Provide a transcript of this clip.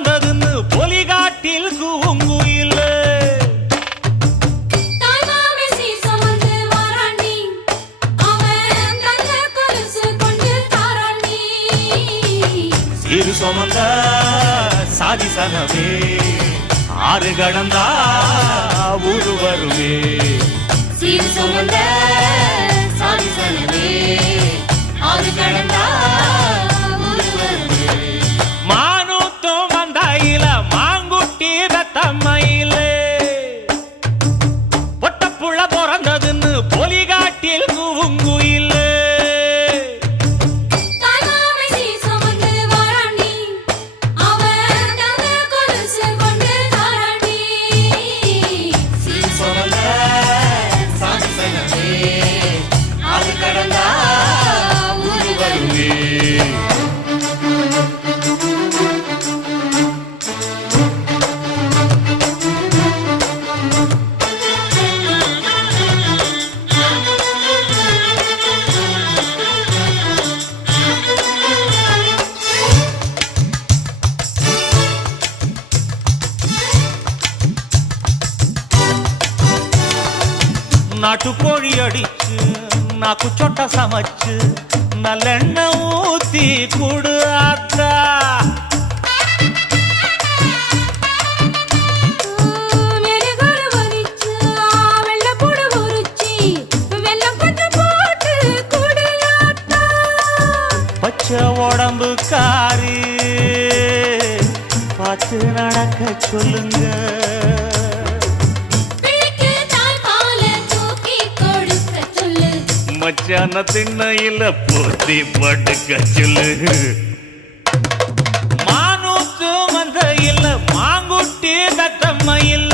பிறந்ததுன்னு பொலிகாட்டில் கூங்குயில் சீரு சுமந்த சாதி சனமே ஆறு கடந்தா ஊரு வருமே சீரு சுமந்த சாதி சனமே ஆறு கடந்தா ஊரு வருமே மானூத்தும் வந்தாயில மாங்குட்டி ரத்தம்மையில பொட்டப்புள்ள பிறந்ததுன்னு பொலிகாட்டில் கூங்குயில் நாட்டுக்கோழி அடிச்சு நாக்கு சொட்ட சமைச்சு நல்லெண்ணெய் ஊத்தி குடு ஆத்தா பச்சை உடம்பு காரி பார்த்து நடக்க சொல்லுங்க மச்சான திண்ணையில போத்தி படுக்க சொல்லு